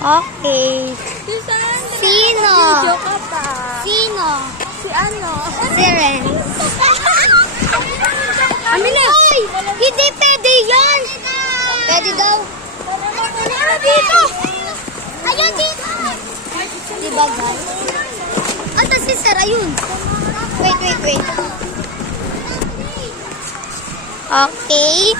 Okay. Sino? Sino? Si ano? Si Ren. Amin na. Ay! Hindi pwede yan! Pwede daw. Ano dito? Ayun dito! Diba guys? Ata si Sir, ayun. Wait. Okay.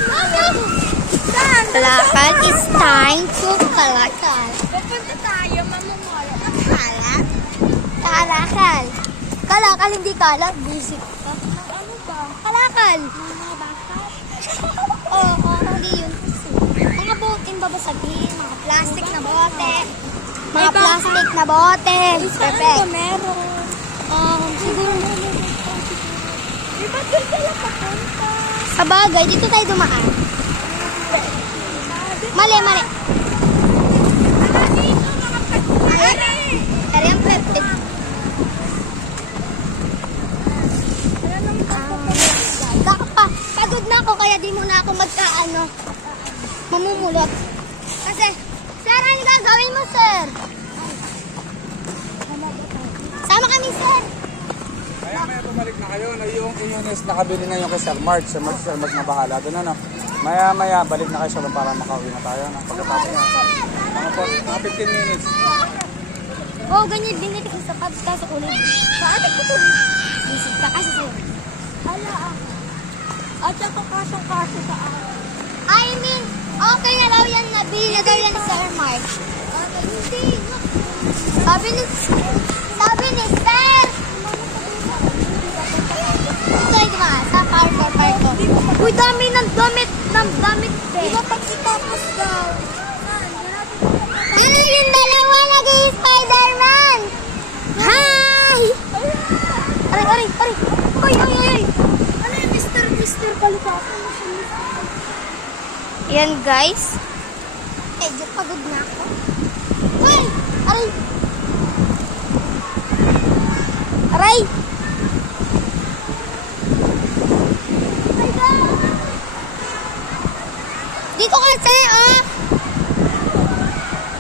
Kalakal is time to kalakal. Pupunta tayo, mamumula. Kalak? Kalakal. Kalakal, hindi kalak. Busy ka. Ano ba? Kalakal. Mga bakat? Oo, hindi yun. Mga bote babasagin, mga plastic na bote. Mga plastic na bote. Saan ba Perfect. meron? Siguro. Di ba doon sila papunta? Sa bagay, dito tayo dumaan. Mali. Ano dito, mga pagkakari? Pero yung perfect. Pagod na ako, kaya di muna ako mamumulot. Kasi, sir, ano gagawin mo, sir? Sama kami, sir. Kaya may bumalik na kayo na yung Iones nakabili na yung kay Sir Mark. Sir Mark na bahala doon, ano. Maya balik na kayo sa para makauwi na tayo. Pagkatapos niya. Mga 15 minutes. Oo, ganyan din ito sa kaso ulit. Saan ko ito? Isip ka kasi sa'yo. Hala ako. At saka kasong-kaso sa akin. I mean, okay na daw yan, nabili na daw yan ni Sir Mark. Hindi. Sabi ni Sir, ito ba? Sa parko. Uy, dami ng damit, Di ba pag itapos daw? Ano yung dalawa nag-i-Spider-Man? Hi! Aray! Uy! Ano yung Mr. Palipapin? Yan guys. Medyo pagod na ako. Uy! Aray! Dito kasi,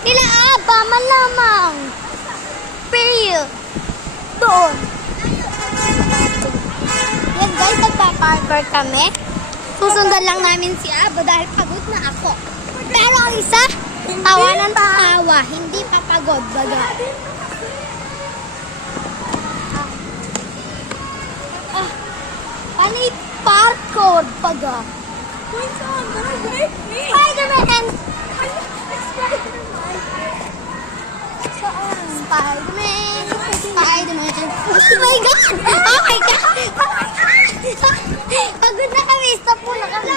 Kila Aba, malamang. Period. Doon. Yan guys, nagpa-parkour kami. Susundan lang namin si Aba dahil pagod na ako. Pero ang isa, tawa ng tawa, hindi pa pagod. Baga. Paano i-parkour, baga? Uy, saan? Break me! Spider-Man! Saan? Spider-Man! Oh my God! Pagod na kami. Stop muna kami.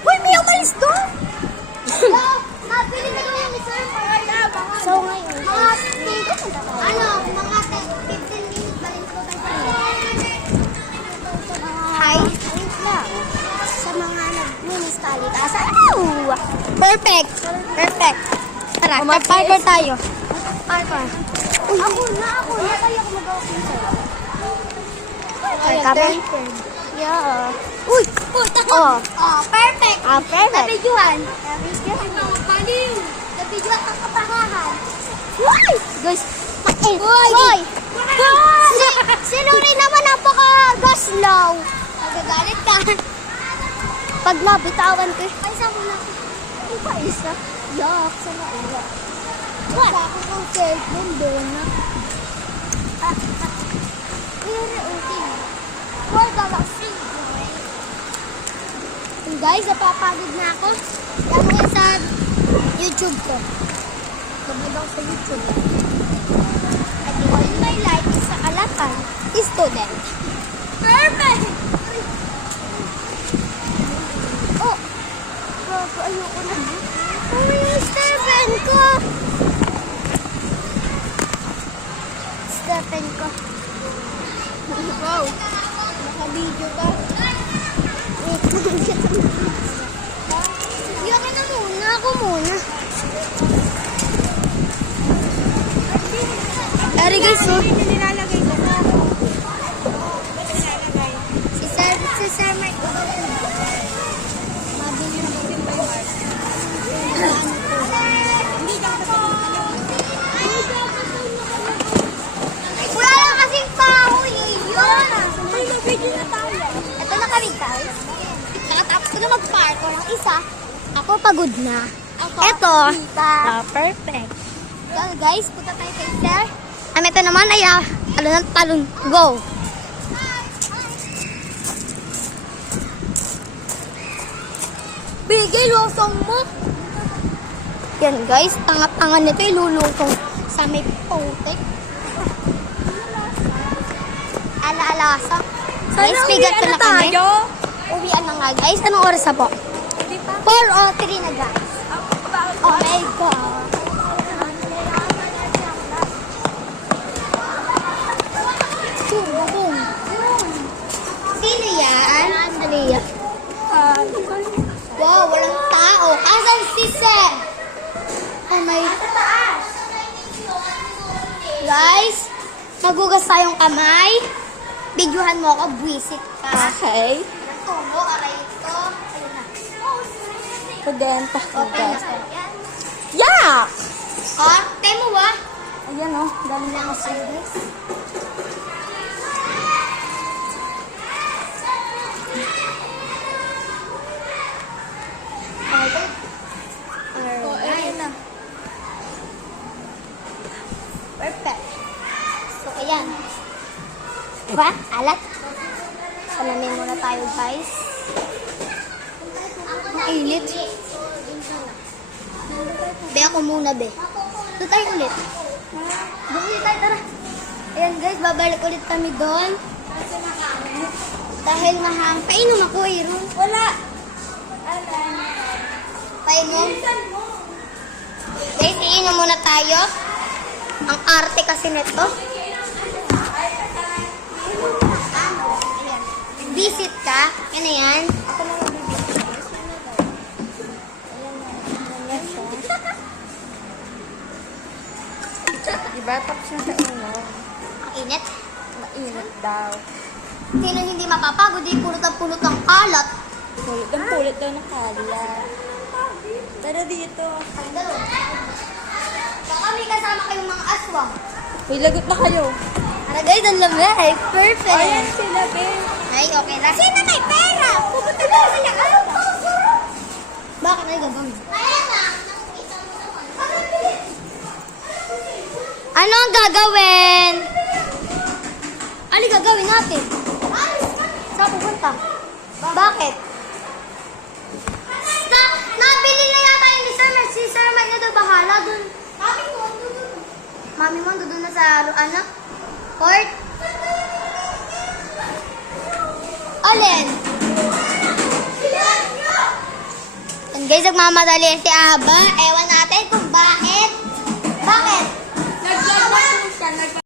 Uy, may umalis doon! Nabili na doon ni Sir. So ngayon, mga 15 minutes balik ko tayo. Hi. Sa mga nag-minis talikasan. Perfect. Tara, parkour tayo. Parkour. Ako na. Kaya ako mag-office. Kami? Yeah. Uy! Oh, perfect. Perfect. Nabidyohan. Baliw! Nabidyohan ang kapangahan. Uy! Guys, Uy! Si Lori naman napaka-gaslaw. Nagagalit ka. Pag nabitawan ko, paisa mo na. Ano pa isa? Yak, sa naula. What? Ako kong cellphone doon na. Pero okay. Guys, napapagod na ako. Yan mo sa YouTube ko. Pagod ako sa YouTube. At all my life is sa Kalakal, student. Perfect! Oh! Bago, ayoko na. Oh, yung Stephen ko! Stephen ko. Wow! Naka-video ka. Yaka na muna. Ako muna. Ari guys, so. Nilalagay ko na. Si Sir Mike. Mabili na. Gusto na mag-parkour ng isa. Ako pagod na. Eto. Perfect. Well, guys, punta tayo kay Sir. Ito naman ay talon. Go! Bigay, lusong mo! Yan guys, tanga-tanga nito ilulusong sa may putik. Ala-alasa. Guys, bigat ko na kami. Uwian na nga guys. Anong oras na po? 4:03 na guys. Oh my God. Boom. Sino yan? Andrea. Wow, walang tao. Asan si Sir? Oh my God. Guys, nagugas tayong kamay. Videohan mo ako, buwisit ka. Okay. Nagtungo, aray ito. Ayun na. Pudenta. Okay na sir. Yak! Ah, tayo mo ba? Ayan o. Dami na kasi. Ayan na. Perfect. So, ayan. Diba? Alat. Salamin muna tayo, guys. Mainit. Be, ako muna, be. Doon tayo ulit. Doon ulit tayo, tara. Ayan, guys, babalik ulit kami doon. Dahil mahang. Painom ako, Aaron. Wala. Painom. Guys, iinom muna tayo. Ang arte kasi nito. Ayan. Visit ka. Yan na yan. Ako na magbibigay. Diba? Tapos na sa uno. Ang init. Mainit daw. Sino hindi mapapagod? Di pulot ang kalat. Pulit daw ng kala. Tara dito. Ang dalo. Baka may kasama kayong mga aswang. Uy, lagot na kayo. Para guys, ang lamig. Perfect. Ayan sila, Ben. Ay, okay na. Sino may pera? Pupunta na sila. Bakit ay gabang? Ano ang gagawin? Ano gagawin natin? Saan pupunta? Bakit? Nabili na yata yun ni Sir Mike. Si Sir Mike na daw bahala dun. Mami mo, doon na sa court? Alin? And guys, nagmamadali si Aba. Ewan natin kung bakit. Bakit?